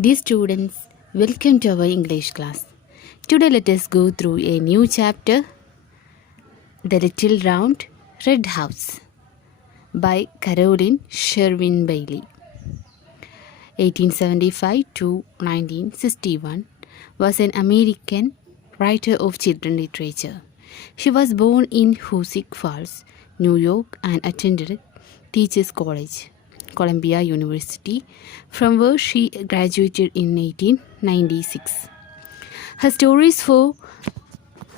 Dear students, welcome to our English class. Today let us go through a new chapter, The Little Round Red House by Caroline Sherwin Bailey. 1875 to 1961 was an American writer of children's literature. She was born in Hoosick Falls, New York and attended Teachers College, Columbia University, from where she graduated in 1896. Her stories for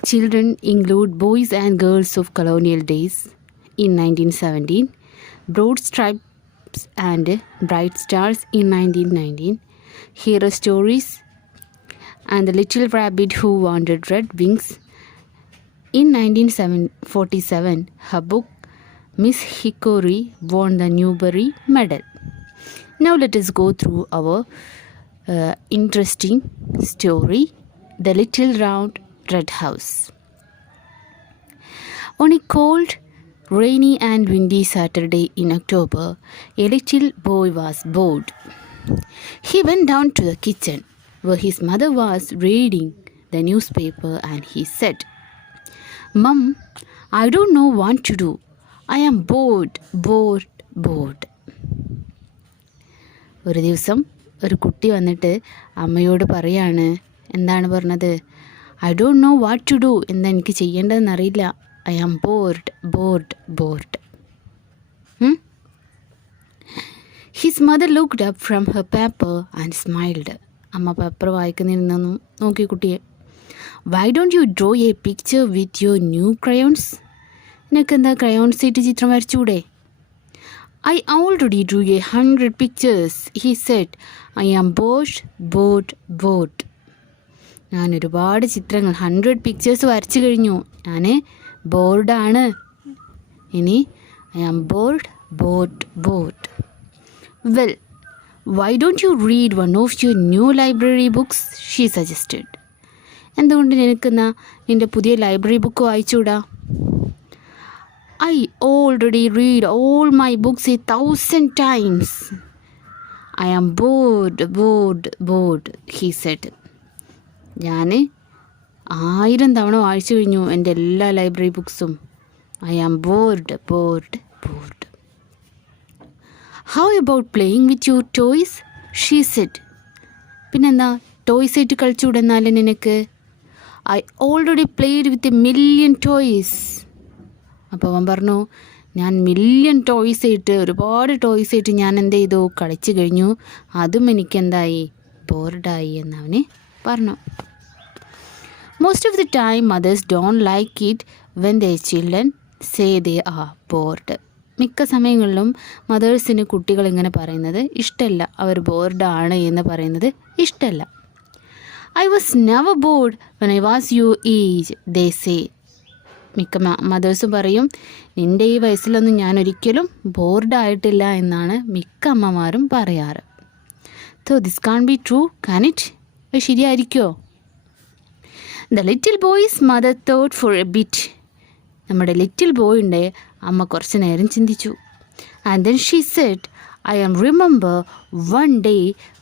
children include Boys and Girls of Colonial Days in 1917, Broad Stripes and Bright Stars in 1919, Hero Stories, and The Little Rabbit Who Wanted Red Wings. In 1947, her book Miss Hickory won the Newbery Medal. Now let us go through our interesting story, The Little Round Red House. On a cold, rainy and windy Saturday in October, a little boy was bored. He went down to the kitchen where his mother was reading the newspaper and he said, "Mom, I don't know what to do. I am bored. ഒരു ദിവസം ഒരു കുട്ടി വന്നിട്ട് അമ്മയോട് പറയാണ്, എന്താണ് പറഞ്ഞത്? I don't know what to do. എന്താ എനിക്ക് ചെയ്യേണ്ടതെന്നറിയില്ല. I am bored. His mother looked up from her paper and smiled. അമ്മ പേപ്പർ വായിക്കുന്നതിൽ നോക്കി കുട്ടിയെ. Why don't you draw a picture with your new crayons? നിനക്കെന്താ ക്രയോൺസ് ഇട്ട് ചിത്രം വരച്ചൂടെ? I already drew 100 pictures, he said. I am bored. ഞാൻ ഒരുപാട് ചിത്രങ്ങൾ 100 പിക്ചേഴ്സ് വരച്ചു കഴിഞ്ഞു. ഞാൻ ബോർഡാണ്. ഇനി I am bored. Well, why don't you read one of your new library books? She suggested. എന്തുകൊണ്ട് നിനക്കെന്നാ നിൻ്റെ പുതിയ ലൈബ്രറി ബുക്ക് വായിച്ചൂടാ? I already read all my books 1,000 times. I am bored, he said. ഞാൻ 1000 തവണ വായിച്ചു കഴിഞ്ഞു എൻ്റെ എല്ലാ library ബുക്സും. I am bored. How about playing with your toys? She said. പിന്നെന്താ ടോയ്സ് ആയിട്ട് കളിച്ചുകൂടെന്നാലേ നിനക്ക്? I already played with 1,000,000 toys. അപ്പോൾ അവൻ പറഞ്ഞു, ഞാൻ 1,000,000 ഒരുപാട് ടോയ്സ് ആയിട്ട് ഞാൻ എന്ത് ചെയ്തു? കളിച്ചു കഴിഞ്ഞു. അതും എനിക്കെന്തായി? ബോർഡായി എന്നവന് പറഞ്ഞു. Most of the time mothers don't like it when their children say they are bored. മിക്ക സമയങ്ങളിലും മദേഴ്സിന് കുട്ടികൾ ഇങ്ങനെ പറയുന്നത് ഇഷ്ടമല്ല. അവർ ബോർഡാണ് എന്ന് പറയുന്നത് ഇഷ്ടമല്ല. I was never board when I was your age, they say. മിക്ക മദേഴ്സും പറയും, നിൻ്റെ ഈ വയസ്സിലൊന്നും ഞാൻ ഒരിക്കലും ബോർഡായിട്ടില്ല എന്നാണ് മിക്ക അമ്മമാരും പറയാറ്. So this can be true, can it? അത് ശരിയായിരിക്കുമോ? The little boy's mother thought for a bit. നമ്മുടെ ലിറ്റിൽ ബോയിൻ്റെ അമ്മ കുറച്ച് നേരം ചിന്തിച്ചു. And then she said, I am remember one day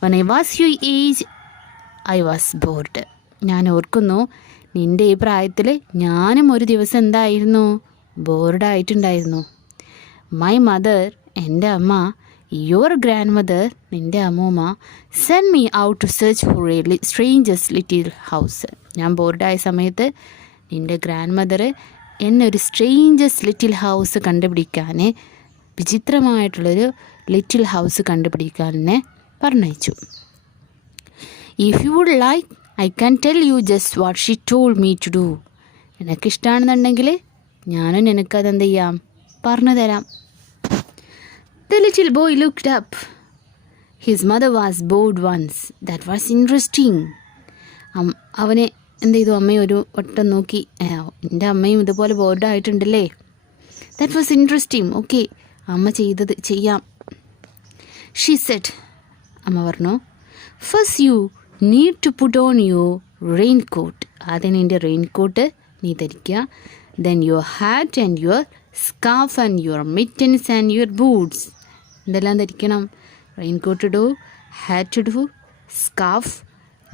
when I was your age I was bored. ഞാൻ ഓർക്കുന്നു, നിൻ്റെ ഈ പ്രായത്തിൽ ഞാനും ഒരു ദിവസം എന്തായിരുന്നു? ബോർഡായിട്ടുണ്ടായിരുന്നു. മൈ മദർ, എൻ്റെ അമ്മ, യുവർ ഗ്രാൻഡ് മദർ, നിൻ്റെ അമ്മൂമ്മ, send me out to search for a strangers little house. ഞാൻ ബോർഡായ സമയത്ത് നിൻ്റെ ഗ്രാൻഡ് മദർ എന്നെ ഒരു സ്ട്രേഞ്ചേഴ്സ് ലിറ്റിൽ ഹൗസ് കണ്ടുപിടിക്കാൻ, വിചിത്രമായിട്ടുള്ളൊരു ലിറ്റിൽ ഹൗസ് കണ്ടുപിടിക്കാൻ എന്നെ പറഞ്ഞയച്ചു. If you would like I can tell you just what she told me to do. നിനക്കിഷ്ടമാണെന്നുണ്ടെങ്കിൽ ഞാനും നിനക്കതെന്ത് ചെയ്യാം? പറഞ്ഞു തരാം. The little boy looked up. His mother was bored once. That was interesting. അവനെ എന്ത് ചെയ്തു? അമ്മയെ ഒരു വട്ടം നോക്കി. എൻ്റെ അമ്മയും ഇതുപോലെ ബോർഡായിട്ടുണ്ടല്ലേ. That was interesting. Okay, അമ്മ ചെയ്തത് ചെയ്യാം. She said. അമ്മ പറഞ്ഞു, first you need to put on your raincoat. ആദ്യം നിൻ്റെ റെയിൻകോട്ട് നീ ധരിക്കുക. Then your hat and your scarf and your mittens and your boots. എന്തെല്ലാം ധരിക്കണം? റെയിൻകോട്ട് ഇടൂ, ഹാറ്റ് ഇടൂ, scarf,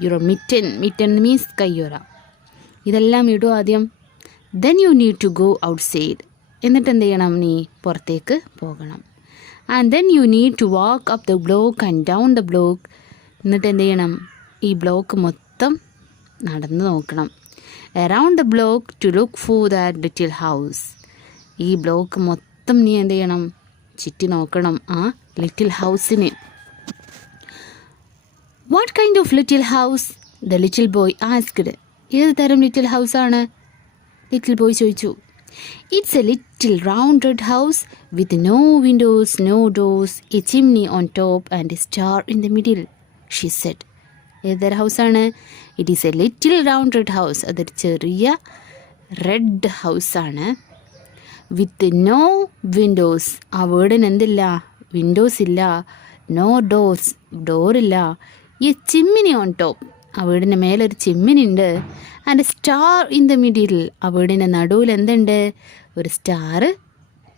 your mitten. Mitten means കയ്യൊറ. ഇതെല്ലാം ഇടും ആദ്യം. Then you need to go outside. എന്നിട്ട് എന്ത് ചെയ്യണം? നീ പുറത്തേക്ക് പോകണം. And then you need to walk up the block and down the block. എന്നിട്ട് എന്ത് ചെയ്യണം? ഈ ബ്ലോക്ക് മൊത്തം നടന്ന് നോക്കണം. Around the block to look for that little house. ഈ ബ്ലോക്ക് മൊത്തം നീ എന്ത് ചെയ്യണം? ചുറ്റി നോക്കണം ആ ലിറ്റിൽ ഹൗസിന്. What kind of little house? The little boy asked. ഏത് തരം ലിറ്റിൽ ഹൗസാണ്? ലിറ്റിൽ ബോയ് ചോദിച്ചു. It's a little round red house with no windows, no doors, a chimney on top and a star in the middle, she said. ഏത് തരം ഹൗസാണ്? It is a little round red house. അതൊരു ചെറിയ red ഹൗസാണ്. With no windows. ആ വീടിന് എന്തില്ല? Windows ഇല്ല. നോ ഡോർസ്, ഡോറില്ല. ഈ ചിമ്മിനി ഓൺ ടോപ്പ്. ആ വീടിൻ്റെ മേലൊരു ചിമ്മിനി ഉണ്ട്. And star in the middle. ആ വീടിൻ്റെ നടുവിൽ എന്തുണ്ട്? ഒരു സ്റ്റാർ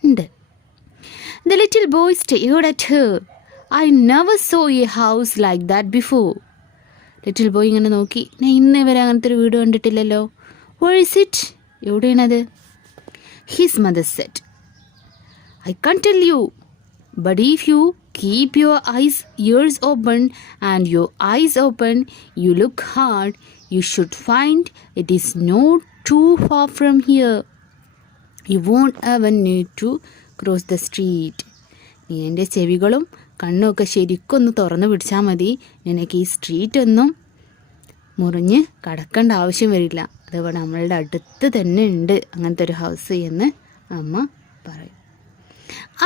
ഉണ്ട്. The little boy stared at her. I never saw a house like that before. Little boy ഇങ്ങനെ നോക്കി. ഞാൻ ഇന്നേ വരെ അങ്ങനത്തെ ഒരു വീട് കണ്ടിട്ടില്ലല്ലോ. Where is it? എവിടെയാണത്? His mother said, I can tell you, but if you keep your ears open, and your eyes open, you look hard, you should find it is not too far from here. You won't ever need to cross the street. നീ എൻ്റെ ചെവികളും കണ്ണുമൊക്കെ ശരിക്കൊന്ന് തുറന്നു പിടിച്ചാൽ മതി. നിനക്ക് ഈ സ്ട്രീറ്റൊന്നും മുറിഞ്ഞ് കടക്കേണ്ട ആവശ്യം വരില്ല. അതുപോലെ നമ്മളുടെ അടുത്ത് തന്നെ ഉണ്ട് അങ്ങനത്തെ ഒരു ഹൗസ് എന്ന് അമ്മ പറയും.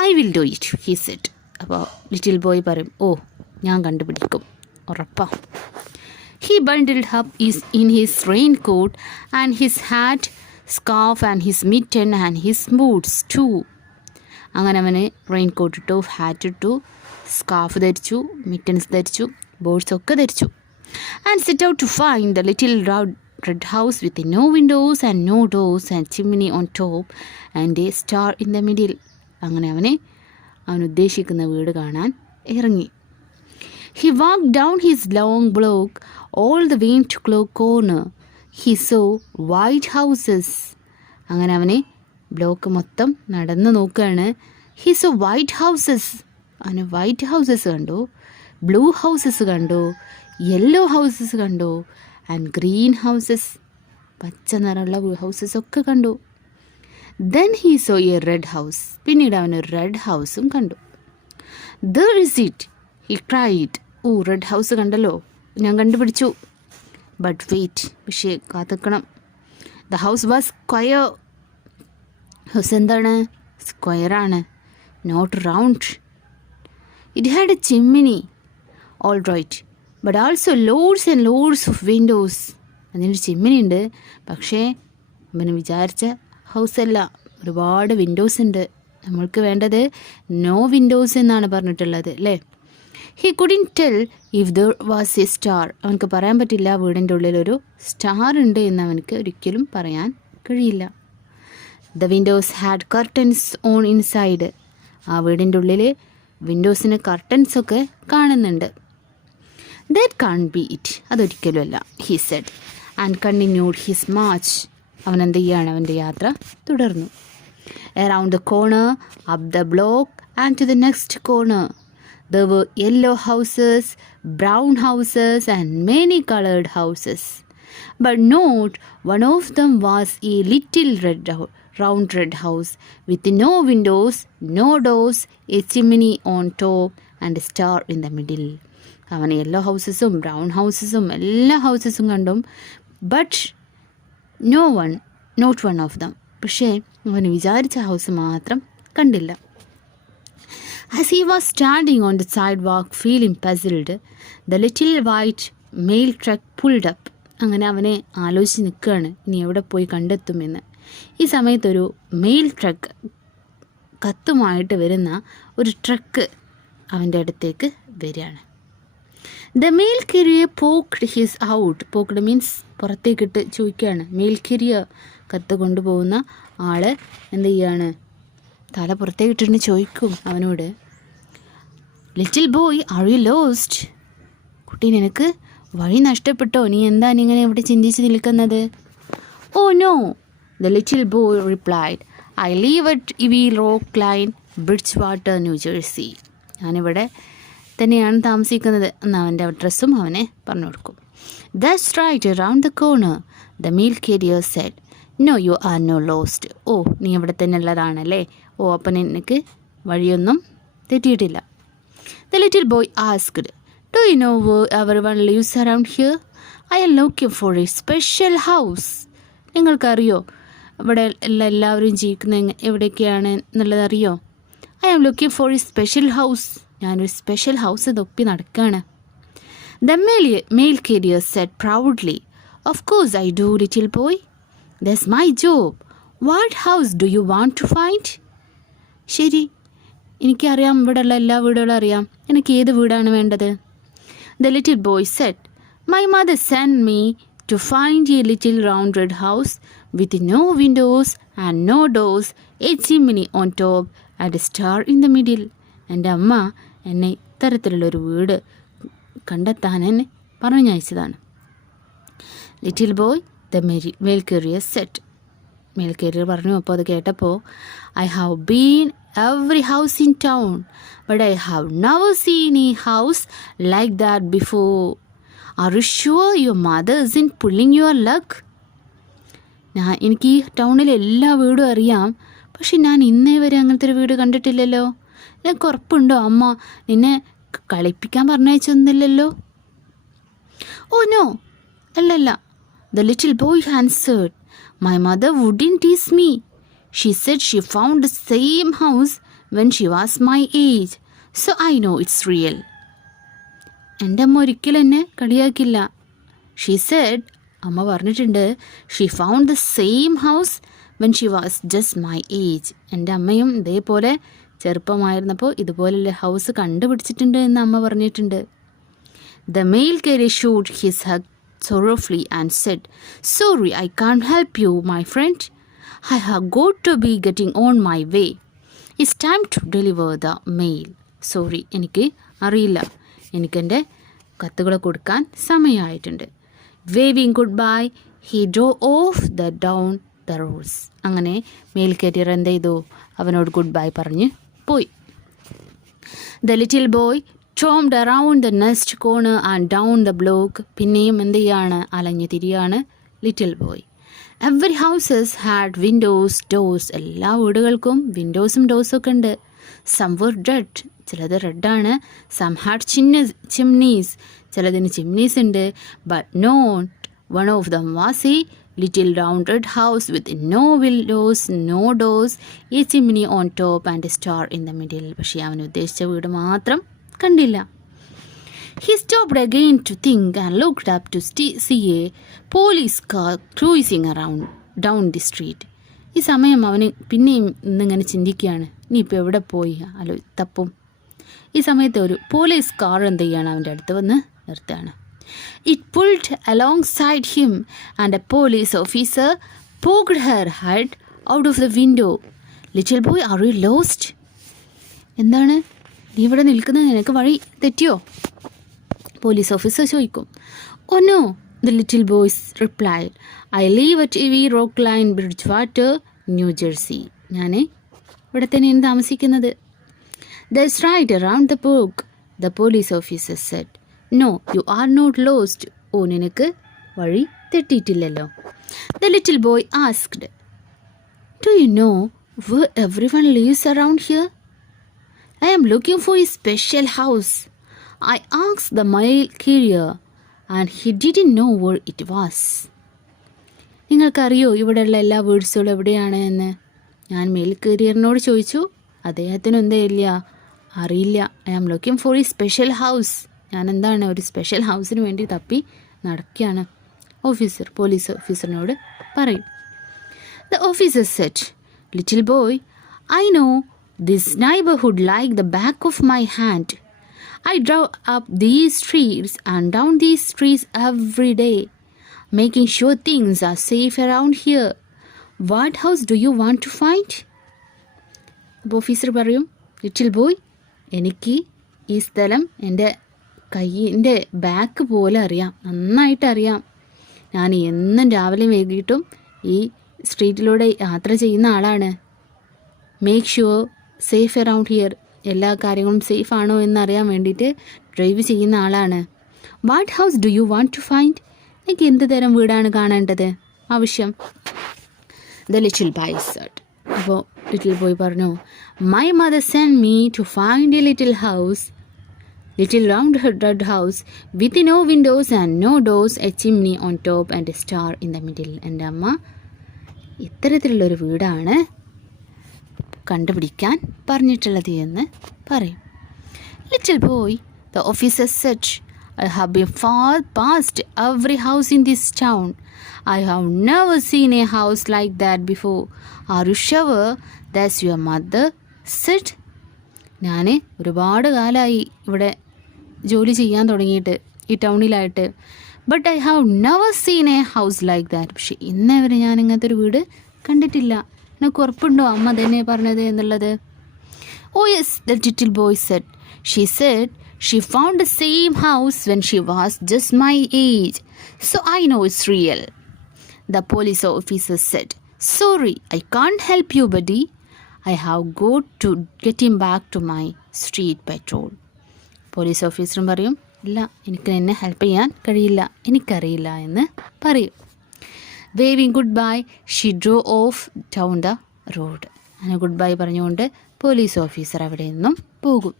I will do it, he said. അപ്പോൾ ലിറ്റിൽ ബോയ് പറയും, ഓ ഞാൻ കണ്ടുപിടിക്കും, ഉറപ്പാ. He bundled up in his raincoat and his hat, scarf and his mitten and his boots too. അങ്ങനെ അവന് റെയിൻ കോട്ട് ഇട്ടു, ഹാറ്റ് ഇട്ടു, സ്കാർഫ് ധരിച്ചു, മിറ്റൻസ് ധരിച്ചു, ബൂട്ട്സ് ഒക്കെ ധരിച്ചു. And set out to find the little red house with no windows and no doors and chimney on top and a star in the middle. അങ്ങനെ അവൻ ഉദ്ദേശിക്കുന്ന വീട് കാണാൻ ഇറങ്ങി. He walk down his long block all the way to clock corner. He saw white houses. അങ്ങനെ അവനെ block മൊത്തം നടന്ന് നോക്കുകയാണ്. He saw white houses. അവന് വൈറ്റ് ഹൗസസ് കണ്ടു, ബ്ലൂ ഹൗസസ് കണ്ടു, യെല്ലോ ഹൗസസ് കണ്ടു, ആൻഡ് ഗ്രീൻ ഹൗസസ്, പച്ച നിറമുള്ള ഹൗസസ് ഒക്കെ കണ്ടു. Then he saw a red house. പിന്നീട് അവനൊരു റെഡ് ഹൗസും കണ്ടു. There is it, he cried. Oh, red house കണ്ടല്ലോ, ഞാൻ കണ്ടുപിടിച്ചു. ബട്ട് വെയിറ്റ്, പക്ഷേ കാത്തിക്കണം. The house was square. House എന്താണ്? സ്ക്വയറാണ്, not round. It had a chimney, all right, but also loads and loads of windows. അതിനൊരു ചിമ്മിനി ഉണ്ട്, പക്ഷേ അവന് വിചാരിച്ച ഹൗസല്ല, ഒരുപാട് വിൻഡോസ് ഉണ്ട്. നമ്മൾക്ക് വേണ്ടത് നോ വിൻഡോസ് എന്നാണ് പറഞ്ഞിട്ടുള്ളത് അല്ലേ. He couldn't tell if there was a star. അവനക്ക് പറയാൻ പറ്റില്ല വീടിൻ്റെ ഉള്ളിലൊരു സ്റ്റാർ ഉണ്ട് എന്ന് അവനക്ക് ഒരിക്കലും പറയാൻ കഴിയില്ല. The windows had curtains on inside. ആ വീടിൻ്റെ ഉള്ളിൽ വിൻഡോസിന് കർട്ടൻസൊക്കെ കാണുന്നുണ്ട്. ദാറ്റ് കാൺ ബി ഇറ്റ്, അതൊരിക്കലുമല്ല, he said and continued his march. അവൻ എന്ത് ചെയ്യാണ്? അവൻ്റെ യാത്ര തുടർന്നു. Around the corner, up the block and to the next corner. There were yellow houses, brown houses, and many colored houses. But not one of them was a little round red house with no windows, no doors, a chimney on top, and a star in the middle. അവൻ yellow ഹൗസസും brown ഹൗസസും എല്ലാ ഹൗസസും കണ്ടു. But not one of them. പക്ഷേ അവന് വിചാരിച്ച house മാത്രം കണ്ടില്ല. As he was standing on the sidewalk feeling puzzled, the little white mail truck pulled up. അങ്ങനെ അവനെ ആലോചിച്ച് നിൽക്കുകയാണ് ഇനി എവിടെ പോയി കണ്ടെത്തുമെന്ന്. ഈ സമയത്തൊരു മെയിൽ ട്രക്ക്, കത്തുമായിട്ട് വരുന്ന ഒരു ട്രക്ക് അവൻ്റെ അടുത്തേക്ക് വരികയാണ്. The mail carrier poked his out. Poked means പുറത്തേക്കിട്ട് ചോദിക്കുകയാണ്. മെയിൽ carrier, കത്ത് കൊണ്ടുപോകുന്ന ആൾ എന്ത് ചെയ്യാണ്? തല പുറത്തേക്കിട്ടിട്ട് ചോദിക്കും അവനോട്, little boy, are you lost? കുട്ടി നിനക്ക് വഴി നഷ്ടപ്പെട്ടോ? നീ എന്താണ് ഇങ്ങനെ ഇവിടെ ചിന്തിച്ച് നിൽക്കുന്നത്? Oh no, the little boy replied, I live at Ivy Rock Lane, Bridgewater, New Jersey. ഞാനിവിടെ തന്നെയാണ് താമസിക്കുന്നത് എന്ന് അവൻ്റെ അഡ്രസ്സും അവനെ പറഞ്ഞു കൊടുക്കും. That's right, around the corner, the mail carrier said. No, you are no lost. ഓ, നീ ഇവിടെ തന്നെ ഉള്ളതാണല്ലേ. ഓ, അപ്പം നിനക്ക് വഴിയൊന്നും തെറ്റിയിട്ടില്ല. The little boy asked, do you know where everyone lives around here? I am looking for a special house. നിങ്ങൾക്കറിയോ ഇവിടെ എല്ലാവരും ജീവിക്കുന്ന എവിടെയൊക്കെയാണ് എന്നുള്ളതറിയോ? I am looking for a special house. ഞാനൊരു സ്പെഷ്യൽ ഹൗസ് തൊപ്പി നടക്കുകയാണ്. The mail carrier said proudly, of course I do little boy, that's my job. What house do you want to find? ശരി, എനിക്കറിയാം, ഇവിടെയുള്ള എല്ലാ വീടുകളും അറിയാം. എനിക്ക് ഏത് വീടാണ് വേണ്ടത്? The little boy said, my mother send me to find a little round red house with no windows and no doors, a chimney on top and a star in the middle. എൻ്റെ അമ്മ എന്നെ ഇത്തരത്തിലുള്ളൊരു വീട് കണ്ടെത്താൻ എന്നെ പറഞ്ഞയച്ചതാണ്. Little boy, the mail carrier said. Mail carrier പറഞ്ഞു. അപ്പോൾ അത് കേട്ടപ്പോൾ, I have been every house in town but I have never seen a house like that before. Are you sure your mother is in pulling your luck? എനിക്ക് ഈ ടൗണിലെ എല്ലാ വീടും അറിയാം, പക്ഷെ ഞാൻ ഇന്നേ വരെ അങ്ങനത്തെ ഒരു വീട് കണ്ടിട്ടില്ലല്ലോ. നിനക്ക് ഉറപ്പുണ്ടോ അമ്മ നിന്നെ കളിപ്പിക്കാൻ പറഞ്ഞയച്ചൊന്നുമില്ലല്ലോ? ഓ നോ, അല്ലല്ല. The little boy answered, my mother wouldn't tease me. She said she found the same house when she was my age, so I know it's real. എൻ്റെ അമ്മ ഒരിക്കലും എന്നെ കളിയാക്കില്ല. ഷീ സെഡ്, അമ്മ പറഞ്ഞിട്ടുണ്ട്, she found the same house when she was just my age. എൻ്റെ അമ്മയും ഇതേപോലെ ചെറുപ്പമായിരുന്നപ്പോൾ ഇതുപോലുള്ള ഹൗസ് കണ്ടുപിടിച്ചിട്ടുണ്ട് എന്ന് അമ്മ പറഞ്ഞിട്ടുണ്ട്. The mail carrier shook his hug sorrowfully and said, sorry, I can't help you, my friend. I have got to be getting on my way. It's time to deliver the mail. Sorry, എനിക്ക് അറിയില്ല, എനിക്കെൻ്റെ കത്തുകൾ കൊടുക്കാൻ സമയമായിട്ടുണ്ട്. Waving goodbye, he drove off the down the roads. അങ്ങനെ mail carrier എന്ത് ചെയ്തു? അവനോട് ഗുഡ് ബൈ പറഞ്ഞ് പോയി. The little boy tromped around the next corner and down the block. പിന്നെയും എന്ത് ചെയ്യാണ്? അലഞ്ഞു തിരിയാണ് little boy. Every houses had windows, doors. എല്ലാ വീടുകൾക്കും വിൻഡോസും ഡോർസും ഒക്കെ ഉണ്ട്. സം വർ റെഡ്, ചിലത് റെഡാണ്. സം ഹാഡ് ചിമ്നീസ്, ചിലതിന് ചിമ്നീസ് ഉണ്ട്. But not one of them was a little rounded house with no windows, no doors, a chimney on top and a star in the middle. പക്ഷേ അവൻ ഉദ്ദേശിച്ച വീട് മാത്രം കണ്ടില്ല. He stopped again to think and looked up to see a police car cruising around down the street. ഈ സമയം അവന് പിന്നെയും ഇന്നിങ്ങനെ ചിന്തിക്കുകയാണ്, നീ ഇപ്പോൾ എവിടെ പോയി തപ്പും. ഈ സമയത്ത് ഒരു പോലീസ് കാർ എന്ത് ചെയ്യാണ്? അവൻ്റെ അടുത്ത് വന്ന് നിർത്തുകയാണ്. It pulled alongside him and a police officer poked her head out of the window. Little boy, are you lost? എന്താണ് നീ ഇവിടെ നിൽക്കുന്നത്? നിനക്ക് വഴി തെറ്റിയോ? പോലീസ് ഓഫീസർ ചോദിക്കും. Oh no, the little boys replied, I live at Ivy Rock Lane, Bridgewater, New Jersey. ഞാൻ ഇവിടെ തന്നെയാണ് താമസിക്കുന്നത്. That's right, around the book, the police officer said. No, you are not lost. ഓ, നിനക്ക് വഴി തെറ്റിയിട്ടില്ലല്ലോ. The little boy asked, do you know where everyone lives around here? I am looking for a special house. I asked the mail carrier and he didn't know where it was. നിങ്ങൾക്കറിയോ ഇവിടെയുള്ള എല്ലാ വീഴ്സുകളും എവിടെയാണ് എന്ന്? ഞാൻ mail കാരിയറിനോട് ചോദിച്ചു. അദ്ദേഹത്തിനും എന്താ ഇല്ല, അറിയില്ല. I am looking for a special house. ഞാൻ എന്താണ് ഒരു സ്പെഷ്യൽ ഹൗസിന് വേണ്ടി തപ്പി നടക്കുകയാണ്. പോലീസ് ഓഫീസറിനോട് പറയും. The officer said, little boy, I know this neighborhood like the back of my hand. I drive up these streets and down these streets every day, making sure things are safe around here. What house do you want to find? അപ്പോൾ officer പറയും, little boy, എനിക്ക് ഈ സ്ഥലം എൻ്റെ കയ്യിൻ്റെ back പോലെ അറിയാം, നന്നായിട്ടറിയാം. ഞാൻ എന്നും രാവിലെയും വൈകിട്ടും ഈ സ്ട്രീറ്റിലൂടെ യാത്ര ചെയ്യുന്ന ആളാണ്. Make sure safe around here, എല്ലാ കാര്യങ്ങളും സേഫ് ആണോ എന്നറിയാൻ വേണ്ടിയിട്ട് ഡ്രൈവ് ചെയ്യുന്ന ആളാണ്. What house do you want to find? എനിക്ക് എന്ത് തരം വീടാണ് കാണേണ്ടത് ആവശ്യം? The little boy said. അപ്പോൾ ലിറ്റിൽ ബോയ് പറഞ്ഞു, my mother send me to find a little house, little round-headed house with no windows and no doors, a chimney on top and a star in the middle. എൻ്റെ അമ്മ ഇത്തരത്തിലുള്ളൊരു വീടാണ് കണ്ടുപിടിക്കാൻ പറഞ്ഞിട്ടുള്ളത് എന്ന് പറയും. Little boy, the officer said, I have been far past every house in this town. I have never seen a house like that before. Are you sure that's your mother said? ഞാൻ ഒരുപാട് കാലമായി ഇവിടെ ജോലി ചെയ്യാൻ തുടങ്ങിയിട്ട് ഈ ടൗണിലായിട്ട്. But I have never seen a house like that. പക്ഷേ ഇന്നേ വരെ ഞാൻ ഇങ്ങനത്തെ ഒരു വീട് കണ്ടിട്ടില്ല. എനിക്ക് ഉറപ്പുണ്ടോ അമ്മ തന്നെ പറഞ്ഞത് എന്നുള്ളത്? ഓ yes, the little boy Z. She said she found the same house when she was just my age, so I know it's real. The police officer Z, sorry I can't help you buddy, I have got to get him back to my street patrol. Police ഓഫീസറും പറയും, ഇല്ല എനിക്ക് എന്നെ help ചെയ്യാൻ കഴിയില്ല, എനിക്കറിയില്ല എന്ന് പറയും. Waving goodbye she drove off down the road. അങ്ങനെ ഗുഡ് ബൈ പറഞ്ഞുകൊണ്ട് പോലീസ് ഓഫീസർ അവിടെ നിന്നും പോകും.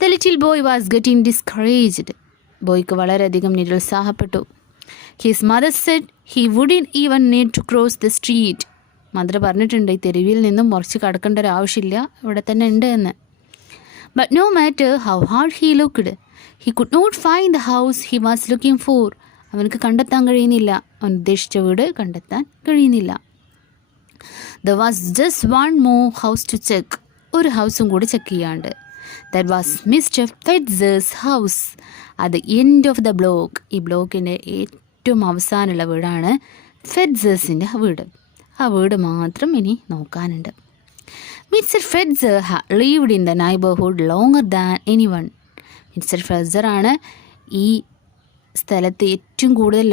The little boy was getting discouraged. ബോയ്ക്ക് വളരെയധികം നിരുത്സാഹപ്പെട്ടു. His mother said he wouldn't even need to cross the street. Mother പറഞ്ഞിട്ടുണ്ട് ഈ തെരുവിൽ നിന്നും മുറിച്ച് കടക്കേണ്ട ഒരു ആവശ്യമില്ല, ഇവിടെ തന്നെ ഉണ്ട് എന്ന്. But no matter how hard he looked, he could not find the house he was looking for. അവനക്ക് കണ്ടെത്താൻ കഴിയുന്നില്ല, അവൻ ഉദ്ദേശിച്ച വീട് കണ്ടെത്താൻ കഴിയുന്നില്ല. There was just one more house to check. ഒരു ഹൗസും കൂടി ചെക്ക് ചെയ്യാണ്ട്. That was Mr Fetzer's house at the end of the block. ഈ ബ്ലോക്കിൻ്റെ ഏറ്റവും അവസാനമുള്ള വീടാണ് ഫെറ്റ്സേഴ്സിൻ്റെ വീട്. ആ വീട് മാത്രം ഇനി നോക്കാനുണ്ട്. Mr Fetzer lived in the neighborhood longer than anyone. Mr ഫെറ്റ്സറാണ് ഈ സ്ഥലത്ത് ഏറ്റവും കൂടുതൽ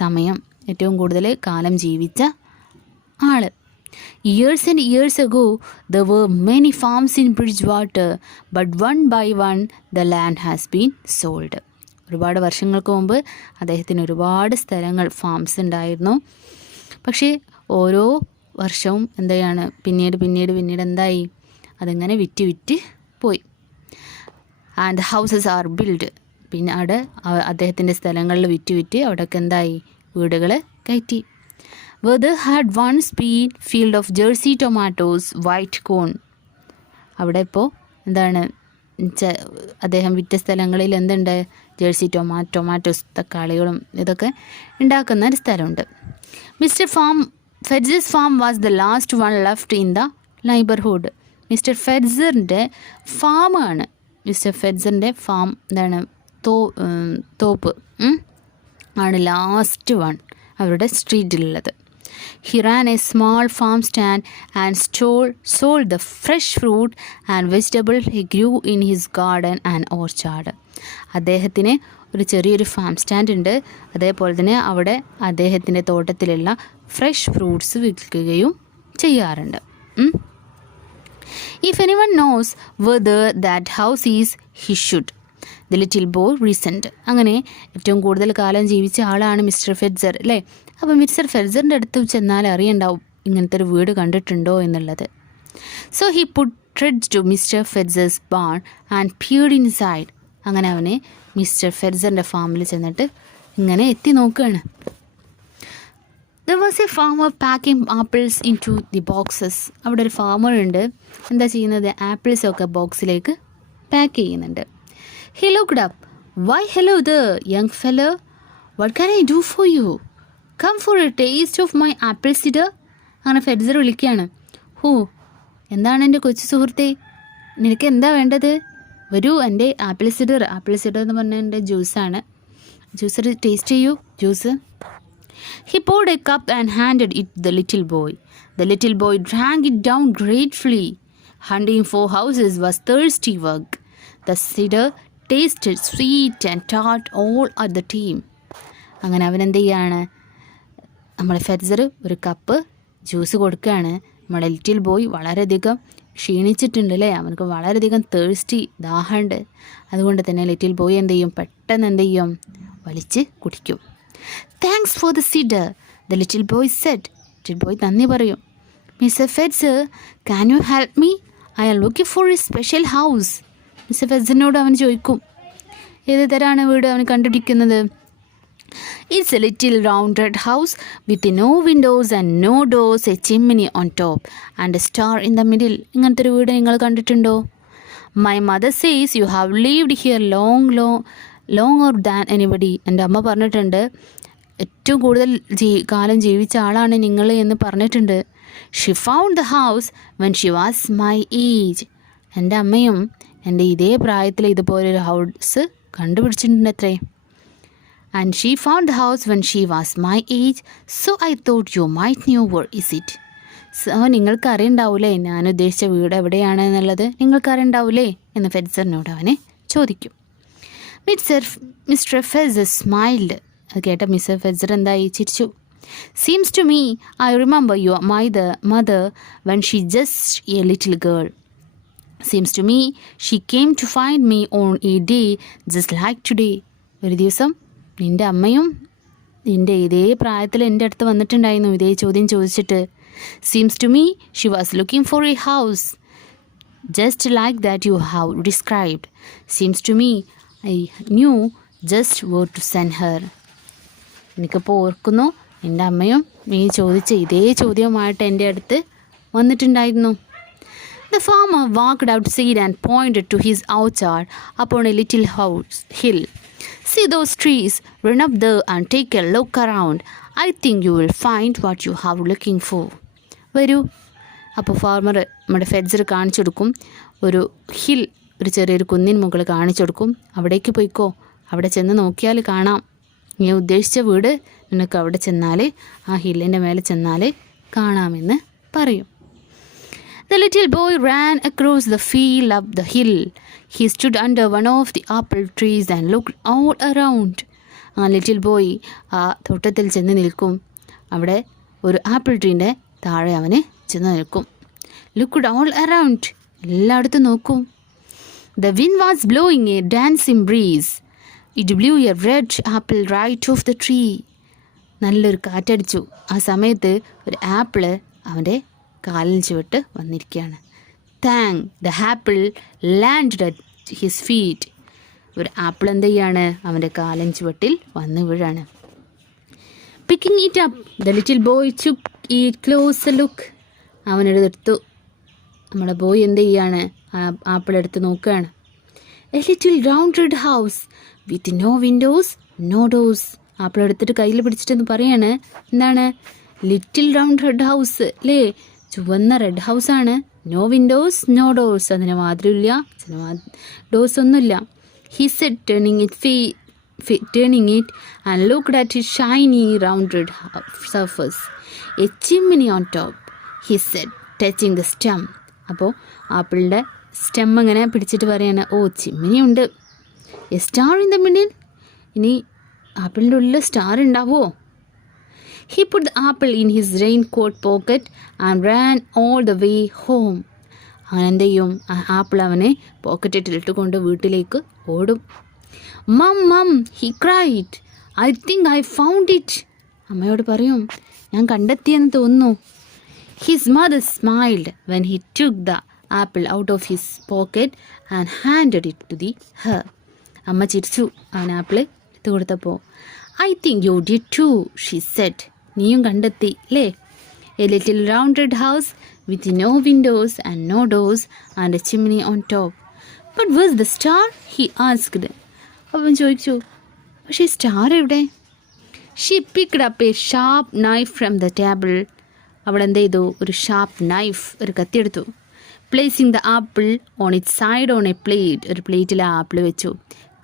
സമയം, ഏറ്റവും കൂടുതൽ കാലം ജീവിച്ച ആൾ. Years and years ago, there were many farms in Bridgewater, but one by one the land has been sold. ഒരുപാട് വർഷങ്ങൾക്ക് മുമ്പ് അദ്ദേഹത്തിന് ഒരുപാട് സ്ഥലങ്ങൾ, ഫാംസ് ഉണ്ടായിരുന്നു. പക്ഷേ ഓരോ വർഷവും എന്താണ് പിന്നീട് എന്തായി, അതിങ്ങനെ വിറ്റ് പോയി. And houses are build. പിന്നെ അവിടെ അദ്ദേഹത്തിൻ്റെ സ്ഥലങ്ങളിൽ വിറ്റ് അവിടെയൊക്കെ എന്തായി, വീടുകൾ കയറ്റി. There had once been field of Jersey tomatoes, white corn. അവിടെ ഇപ്പോൾ എന്താണ് അദ്ദേഹം വിറ്റ സ്ഥലങ്ങളിൽ എന്തുണ്ട്, ജേഴ്സി ടൊമാറ്റോസ്, തക്കാളികളും ഇതൊക്കെ ഉണ്ടാക്കുന്ന ഒരു സ്ഥലമുണ്ട്. Mr Fetzer's farm was the last one left in the neighbourhood. Mr ഫെറ്റ്സറിൻ്റെ ഫാമാണ്, മിസ്റ്റർ ഫെറ്റ്സറിൻ്റെ ഫാം എന്താണ്, തോപ്പ് ആണ് ലാസ്റ്റ് വൺ അവരുടെ സ്ട്രീറ്റിലുള്ളത്. He ran a small farm stand and sold the fresh fruit and vegetables he grew in his garden and orchard. അദ്ദേഹത്തിന് ഒരു ചെറിയൊരു ഫാം സ്റ്റാൻഡ് ഉണ്ട്. അതേപോലെ തന്നെ അവിടെ അദ്ദേഹത്തിൻ്റെ തോട്ടത്തിലുള്ള ഫ്രഷ് ഫ്രൂട്ട്സ് വിൽക്കുകയും ചെയ്യാറുണ്ട്. If anyone knows whether that house is, he should. The little boy reasoned. അങ്ങനെ ഏറ്റവും കൂടുതൽ കാലം ജീവിച്ച ആളാണ് മിസ്റ്റർ ഫെറ്റ്സർ അല്ലേ. അപ്പോൾ മിസ്റ്റർ ഫെറ്റ്സറിൻ്റെ അടുത്ത് ചെന്നാൽ അറിയണ്ടാവും ഇങ്ങനത്തെ ഒരു വീട് കണ്ടിട്ടുണ്ടോ എന്നുള്ളത്. So he put tread to Mr Fetzer's barn and peered inside. അങ്ങനെ അവനെ മിസ്റ്റർ ഫെറ്റ്സറിൻ്റെ ഫാമിൽ ചെന്നിട്ട് ഇങ്ങനെ എത്തി നോക്കുകയാണ്. There was a farmer packing apples into the boxes. അവിടെ ഒരു ഫാമർ ഉണ്ട്, എന്താ ചെയ്യുന്നത്, ആപ്പിൾസൊക്കെ ബോക്സിലേക്ക് പാക്ക് ചെയ്യുന്നുണ്ട്. He looked up. Why hello there, young fellow. What can I do for you? Come for a taste of my apple cider. അങ്ങനെ Fetzer വിളിക്കുകയാണ്. എന്താണ് എൻ്റെ കൊച്ചു സുഹൃത്തെ, നിനക്ക് എന്താ വേണ്ടത്, വരൂ എൻ്റെ ആപ്പിൾ സിഡർ എന്ന് പറഞ്ഞാൽ എൻ്റെ ജ്യൂസാണ്, ജ്യൂസർ ടേസ്റ്റ് ചെയ്യൂ juice. He poured a cup and handed it to the little boy. The little boy drank it down gratefully. Hunting for houses was thirsty work. The cider tasted sweet and tart all at the time. അങ്ങനെ അവൻ എന്ത് ചെയ്യാണ്, നമ്മുടെ Fetzer ഒരു cup juice കൊടുക്കുകയാണ്. നമ്മുടെ little boy വളരെയധികം ക്ഷീണിച്ചിട്ടുണ്ട് അല്ലേ, അവനക്ക് വളരെയധികം തേഴ്സ്റ്റി, ദാഹമുണ്ട്. അതുകൊണ്ട് തന്നെ ലിറ്റിൽ ബോയ് എന്ത് ചെയ്യും, പെട്ടെന്ന് എന്ത് ചെയ്യും, വലിച്ച് കുടിക്കും. Thanks for the cider, the little boy said. Little boy നന്ദി പറയും. Mr Fetzer, can you help me, I am looking for a special house. Mr ഫെറ്റ്സറിനോട് അവൻ ചോദിക്കും, ഏത് തരാണ് വീട് അവൻ കണ്ടുപിടിക്കുന്നത്. It's a little round red house with no windows and no doors, a chimney on top and a star in the middle. ഇങ്ങനത്തെ ഒരു വീട് നിങ്ങൾ കണ്ടിട്ടുണ്ടോ? My mother says you have lived here longer than anybody. എൻ്റെ അമ്മ പറഞ്ഞിട്ടുണ്ട്, ഏറ്റവും കൂടുതൽ കാലം ജീവിച്ച ആളാണ് നിങ്ങൾ എന്ന് പറഞ്ഞിട്ടുണ്ട്. She found the house when she was my age. എൻ്റെ അമ്മയും എൻ്റെ ഇതേ പ്രായത്തിൽ ഇതുപോലൊരു ഹൗസ് കണ്ടുപിടിച്ചിട്ടുണ്ട് അത്രേ. And she found the house when she was my age, so I thought you might knew where is it. So നിങ്ങൾക്ക് അറിയണ്ടാവൂലേ ഞാൻ ഉദ്ദേശിച്ച വീട് എവിടെയാണ് എന്നുള്ളത്, നിങ്ങൾക്ക് അറിയണ്ടാവൂലേ എന്ന് ഫെറ്റ്സറിനോട് അവനെ ചോദിക്കും. Mr Fetzer smiled. അത് കേട്ട മിസ്റ്റർ ഫെറ്റ്സർ എന്തായി, ചിരിച്ചു. Seems to me I remember your mother when she just a little girl. Seems to me she came to find me on a day just like today. ഒരു ദിവസം നിൻ്റെ അമ്മയും നിൻ്റെ ഇതേ പ്രായത്തിൽ എൻ്റെ അടുത്ത് വന്നിട്ടുണ്ടായിരുന്നു ഇതേ ചോദ്യം ചോദിച്ചിട്ട്. Seems to me she was looking for a house just like that you have described. Seems to me I knew just where to send her. എനിക്കിപ്പോൾ ഓർക്കുന്നു, എൻ്റെ അമ്മയും നീ ചോദിച്ച ഇതേ ചോദ്യവുമായിട്ട് എൻ്റെ അടുത്ത് വന്നിട്ടുണ്ടായിരുന്നു. The farmer walked outside and pointed to his orchard upon a little hill. See those trees? Run up there and take a look around. I think you will find what you have looking for. വരൂ. അപ്പോൾ farmer നമ്മുടെ Fetzer കാണിച്ചു കൊടുക്കും ഒരു hill, ഒരു ചെറിയൊരു കുന്നിൻ മുകളിൽ കാണിച്ചു കൊടുക്കും. അവിടേക്ക് പോയിക്കോ, അവിടെ ചെന്ന് നോക്കിയാൽ കാണാം. നീ ഉദ്ദേശിച്ച വീട് നിനക്ക് അവിടെ ചെന്നാൽ, ആ ഹില്ലിൻ്റെ മേലെ ചെന്നാൽ കാണാമെന്ന് പറയും. The little boy ran across the field up the hill. He stood under one of the apple trees and looked all around. ആ ലിറ്റിൽ ബോയ് ആ തോട്ടത്തിൽ ചെന്ന് നിൽക്കും. അവിടെ ഒരു ആപ്പിൾ ട്രീൻ്റെ താഴെ അവന് ചെന്ന് നിൽക്കും. ലുക്ക്ഡ് ഓൾ അറൗണ്ട്, എല്ലായിടത്തും നോക്കും. The wind was blowing a dancing breeze. It blew a red apple right off the tree. നല്ലൊരു കാറ്റടിച്ചു. ആ സമയത്ത് ഒരു ആപ്പിള് അവൻ്റെ കാലിൽ ചുവട്ട് വന്നിരിക്കുകയാണ്. Thunk the apple landed at his feet. ഒരു ആപ്പിൾ എന്ത് ചെയ്യാണ്, അവൻ്റെ കാലിൻ ചുവട്ടിൽ വന്ന് വീഴാണ്. Picking it up the little boy took it close a look. അവനെടുത്തു. നമ്മുടെ ബോയ് എന്ത് ചെയ്യാണ്, ആപ്പിൾ എടുത്ത് നോക്കുകയാണ്. A little round red house with no windows no doors. Apple എടുത്തിട്ട് കയ്യിൽ പിടിച്ചിട്ടെന്ന് പറയാണ്, എന്താണ്, ലിറ്റിൽ റൗണ്ട് റെഡ് ഹൗസ് അല്ലേ, ചുവന്ന റെഡ് ഹൗസാണ്. നോ വിൻഡോസ് നോ ഡോർസ്, അതിന് വാതിലില്ല, ഡോർസ് ഒന്നുമില്ല. He said turning it and looked at his shiny round red surface. A chimney on top, he said touching the stem. അപ്പോൾ ആപ്പിളിൻ്റെ stem ഇങ്ങനെ പിടിച്ചിട്ട് പറയാണ്, ഓ ചിമ്മിനി ഉണ്ട്. A star in the middle. ഇനി ആപ്പിളിൻ്റെ ഉള്ളിൽ സ്റ്റാർ ഉണ്ടാവുമോ? He put the apple in his raincoat pocket and ran all the way home. അങ്ങനെ എന്ത് ചെയ്യും, ആ ആപ്പിൾ അവനെ പോക്കറ്റിലിട്ട് കൊണ്ട് വീട്ടിലേക്ക് ഓടും. Mom he cried, I think I found it. അമ്മയോട് പറയും, ഞാൻ കണ്ടെത്തിയെന്ന് തോന്നുന്നു. His mother smiled when he took the apple out of his pocket and handed it to the her. അമ്മ ചിരിച്ചു അവൻ ആപ്പിൾ എടുത്തു കൊടുത്തപ്പോൾ. I think you did too, she said. നീയും കണ്ടെത്തി അല്ലേ. A little round red house with no windows and no doors and a chimney on top. But was the star, he asked. അവൻ ചോദിച്ചു, പക്ഷേ സ്റ്റാർ എവിടെ? She picked up a sharp knife from the table. അവിടെ എന്ത് ചെയ്തു, ഒരു sharp knife, ഒരു കത്തിയെടുത്തു. Placing the apple on it side on a plate. ഒരു പ്ലേറ്റിൽ ആ ആപ്പിൾ വെച്ചു.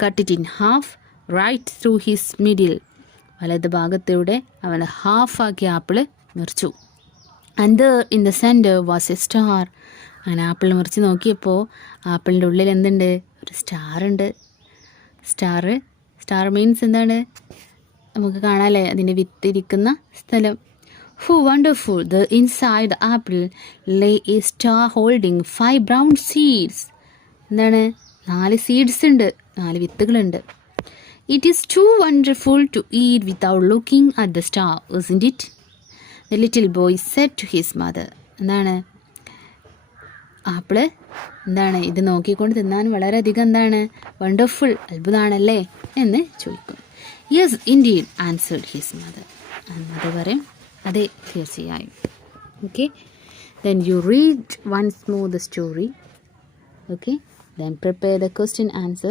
Cut it in half right through his middle. വലത് ഭാഗത്തൂടെ അവൻ ഹാഫാക്കി ആപ്പിൾ മുറിച്ചു. And in the centre was a star. അങ്ങനെ ആപ്പിൾ മുറിച്ച് നോക്കിയപ്പോൾ ആപ്പിളിൻ്റെ ഉള്ളിൽ എന്തുണ്ട്, ഒരു സ്റ്റാർ ഉണ്ട്. സ്റ്റാർ മീൻസ് എന്താണ്? നമുക്ക് കാണാമല്ലേ അതിൻ്റെ വിത്തിരിക്കുന്ന സ്ഥലം. How wonderful, the inside the apple lay a star holding 5 brown seeds. എന്താണ്? 4 സീഡ്സ് ഉണ്ട്, 4 വിത്തുകളുണ്ട്. It is too wonderful to eat without looking at the star, isn't it? The little boy said to his mother. എന്താണ്? Apple എന്താണ്? ഇത് നോക്കിക്കൊണ്ട് തിന്നാൻ വളരെയധികം എന്താണ്? വണ്ടർഫുൾ, അത്ഭുതമാണല്ലേ എന്ന് ചോദിക്കും. Yes, indeed, answered his mother. Mother പറയും, അതെ, തീർച്ചയായും. Okay, then you read once more the story. Okay, then prepare the question answers.